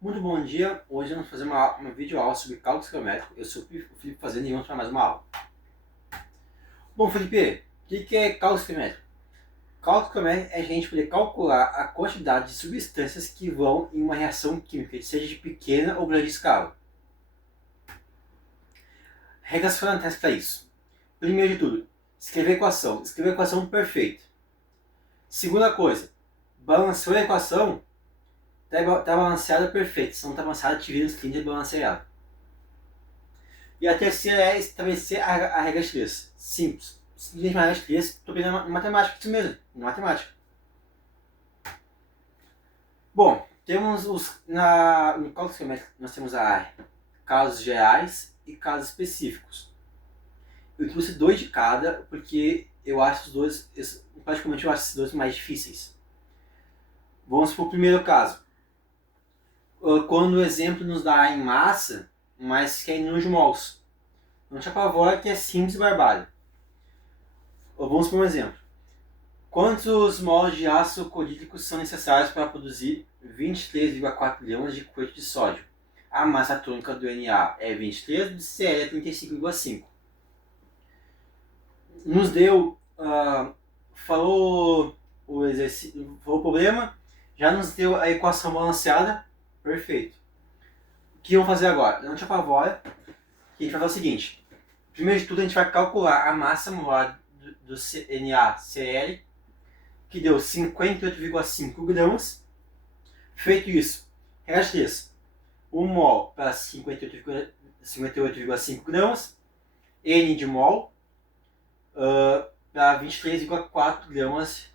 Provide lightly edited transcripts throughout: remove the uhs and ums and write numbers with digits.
Muito bom dia, hoje vamos fazer uma videoaula sobre cálculo quilométrico. Eu sou o Felipe Fazenda e vamos para mais uma aula. Bom, Felipe, o que é cálculo quilométrico? Cálculo quilométrico é a gente poder calcular a quantidade de substâncias que vão em uma reação química, seja de pequena ou grande escala. Regras fundamentais para isso. Primeiro de tudo, escrever a equação perfeita. Segunda coisa, balanceou a equação, está balanceada perfeita. Se não está balanceada, tira os 30 e balanceia ela. E a terceira é estabelecer a regra de 3. Simples. Simplesmente uma regra de 3, estou aprendendo em matemática, isso mesmo, em matemática. Bom, temos no cálculo quilométrico nós temos casos gerais e casos específicos. Eu trouxe 2 de cada, porque eu acho os dois, praticamente eu acho esses dois mais difíceis. Vamos para o primeiro caso. Quando o exemplo nos dá em massa, mas que é em número de mols. Não te apavora que é simples e barbado. Vamos por um exemplo. Quantos mols de ácido clorídrico são necessários para produzir 23,4 gramas de cloreto de sódio? A massa atômica do Na é 23, do Cl é 35,5. Nos deu, falou o exercício, falou o problema, já nos deu a equação balanceada, perfeito. O que vamos fazer agora? Não te apavora, que a gente vai fazer o seguinte. Primeiro de tudo, a gente vai calcular a massa molar do NaCl, que deu 58,5 gramas. Feito isso, regra 3. 1 mol para 58,5 gramas, N de mol para 23,4 gramas,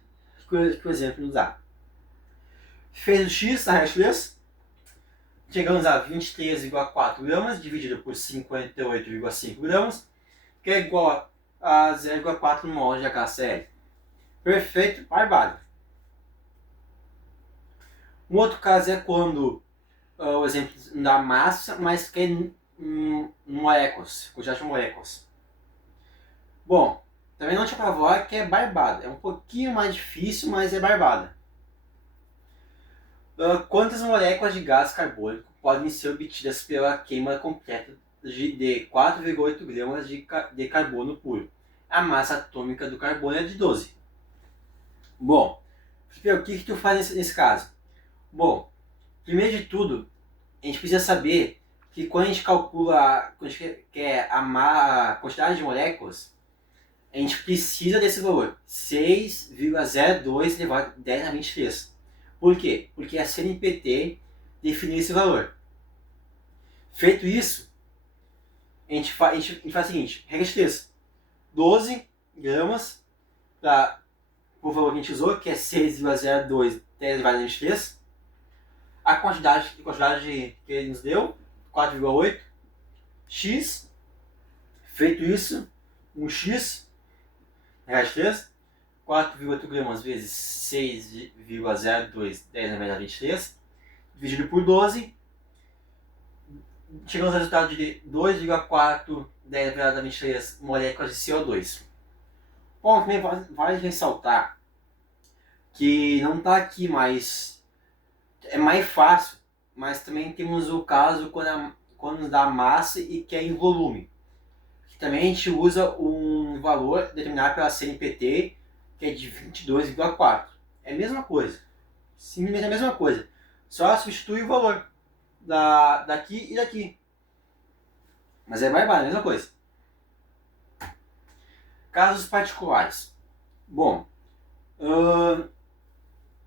que o exemplo nos dá. Fez o X, a regra 3, chegamos a 23,4 gramas, dividido por 58,5 gramas, que é igual a 0,4 mol de HCl. Perfeito, barbado. Um outro caso é quando o exemplo da massa, mas que é moléculas, quantidade de moléculas. Bom, também não te apavora que é barbado. É um pouquinho mais difícil, mas é barbado. Quantas moléculas de gás carbônico podem ser obtidas pela queima completa de 4,8 gramas de carbono puro? A massa atômica do carbono é de 12. Bom, o que tu faz nesse caso? Bom, primeiro de tudo, a gente precisa saber que quando a gente calcula, quando a gente quer a quantidade de moléculas, a gente precisa desse valor, 6,02 elevado a 10 a 23. Por quê? Porque a CNPq definiu esse valor. Feito isso, a gente faz o seguinte, regra de 3, 12 gramas para o valor que a gente usou, que é 6,02 10 elevado a 23. A quantidade que ele nos deu, 4,8, x, feito isso, 1x, regra de 3, 4,8 gramas vezes 6,02 10 elevado a 23, dividido por 12, chegamos ao resultado de 2,4 10 elevado a 23 moléculas de CO2. Bom, também vale ressaltar que não está aqui, mas é mais fácil, mas também temos o caso quando nos dá massa e que é em volume. Que também a gente usa um valor determinado pela CNPq, que é de 22,4. É a mesma coisa. Simplesmente a mesma coisa. Só substitui o valor daqui e daqui. Mas é barbado, a mesma coisa. Casos particulares. Bom, eu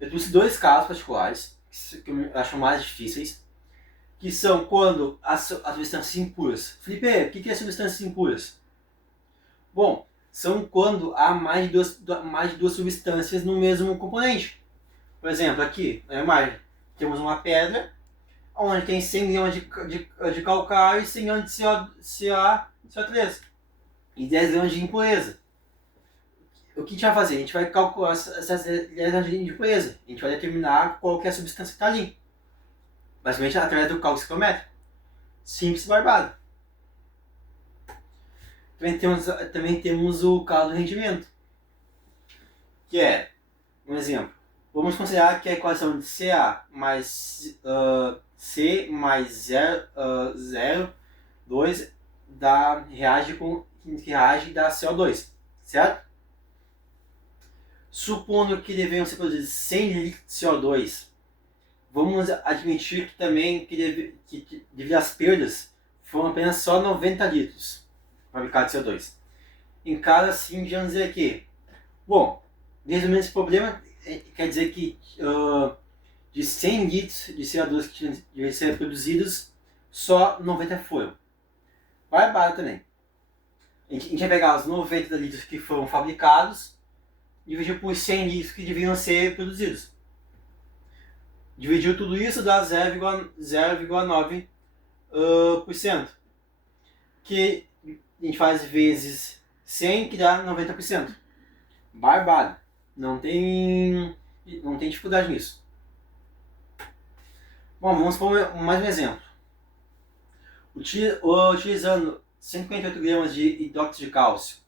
trouxe 2 casos particulares que eu acho mais difíceis, que são quando as substâncias impuras. Felipe, o que é substâncias impuras? Bom, são quando há mais de duas substâncias no mesmo componente. Por exemplo, aqui na imagem temos uma pedra onde tem 100 gramas de calcário e 100 gramas de CO3 e 10 gramas de impureza. O que a gente vai fazer? A gente vai calcular essas 10 gramas de impureza. A gente vai determinar qual que é a substância que está ali. Basicamente através do cálculo quilométrico. Simples e barbado. Também temos o caso do rendimento. Que é, um exemplo, vamos considerar que a equação de Ca mais C mais 0,2 reage e dá CO2, certo? Supondo que deveriam ser produzidos 100 litros de CO2, vamos admitir que também que devido às perdas foram apenas só 90 litros fabricados de CO2. Em caso assim, vamos dizer que, bom, resumindo esse problema, quer dizer que de 100 litros de CO2 que deveriam ser produzidos, só 90 foram. Barbado também. A gente vai pegar os 90 litros que foram fabricados e dividir por 100 litros que deviam ser produzidos. Dividiu tudo isso dá 0,9%. Que a gente faz vezes 100 que dá 90%. Barbado. Não tem dificuldade nisso. Bom, vamos pôr mais um exemplo. Utilizando 158 gramas de hidróxido de cálcio,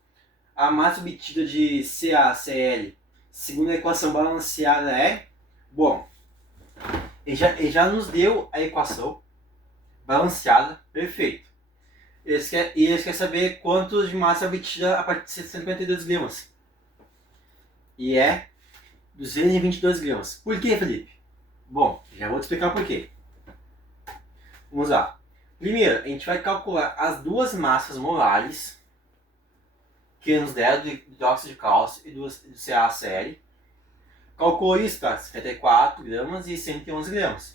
a massa obtida de CaCl, segundo a equação balanceada, é... Bom, ele já nos deu a equação balanceada, perfeito. Eles querem saber quanto de massa obtida a partir de 152 gramas. E é 222 gramas. Por que, Felipe? Bom, já vou te explicar por quê. Vamos lá. Primeiro, a gente vai calcular as duas massas molares que nos deram do hidróxido de cálcio e do CaCl. Calculou isso, tá? 74 gramas e 111 gramas.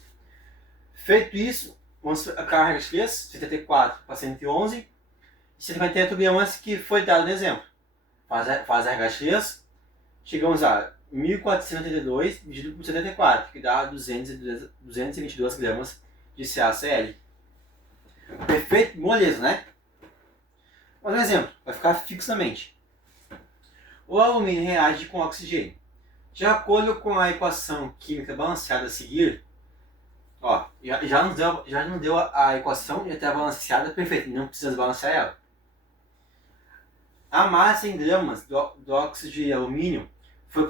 Feito isso, vamos aplicar a regra de 3, 74 para 111 e 158 gramas que foi dado no exemplo. Faz a regra de 3, chegamos a 1482 dividido por 74, que dá 222 gramas de CaCl. Perfeito? Moleza, né? Mais um exemplo, vai ficar fixo na mente. O alumínio reage com oxigênio. De acordo com a equação química balanceada a seguir, ó, já nos deu a equação, já está balanceada, perfeito, não precisa balancear ela. A massa em gramas do óxido de alumínio foi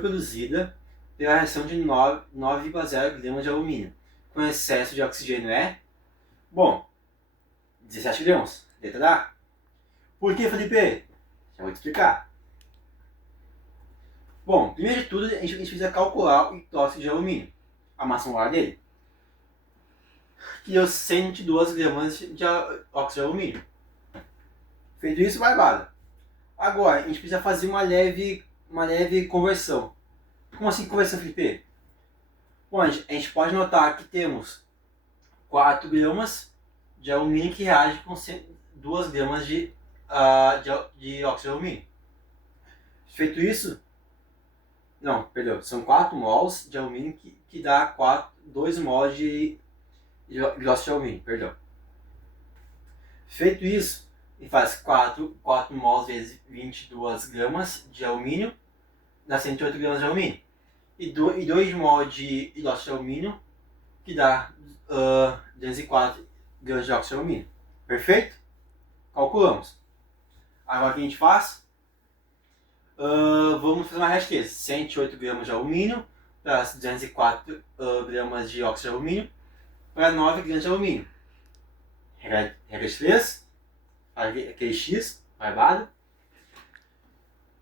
produzida pela reação de 9,0 gramas de alumínio, com excesso de oxigênio é, bom, 17 gramas, letra A. Por que, Felipe? Já vou te explicar. Bom, primeiro de tudo, a gente precisa calcular o hidróxido de alumínio, a massa molar dele, que deu 102 gramas de óxido de alumínio. Feito isso, vai bala. Agora, a gente precisa fazer uma leve conversão. Como assim conversão, Felipe? Bom, a gente pode notar que temos 4 gramas de alumínio que reage com 2 gramas de óxido de alumínio. Feito isso, não, perdão, são 4 mols de alumínio que dá 2 mols de óxido de alumínio, perdão. Feito isso, ele faz 4 mols vezes 22 gramas de alumínio, dá 108 gramas de alumínio. E 2 mols de hidróxido de alumínio, que dá 204 gramas de óxido de alumínio. Perfeito? Calculamos. Agora o que a gente faz? Vamos fazer uma regra de 3. 108 gramas de alumínio para 204 gramas de óxido de alumínio para 9 gramas de alumínio. Regra de 3. Aquele X, barbado.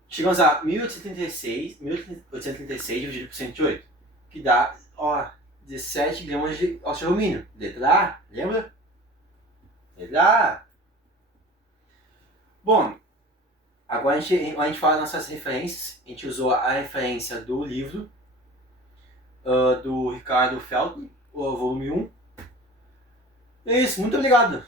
Chegamos a 1836 dividido por 108, que dá 17 gramas de óxido de alumínio. Letra A, lembra? Letra A. Bom, agora a gente fala das nossas referências. A gente usou a referência do livro do Ricardo Feldman, o volume 1. É isso, muito obrigado.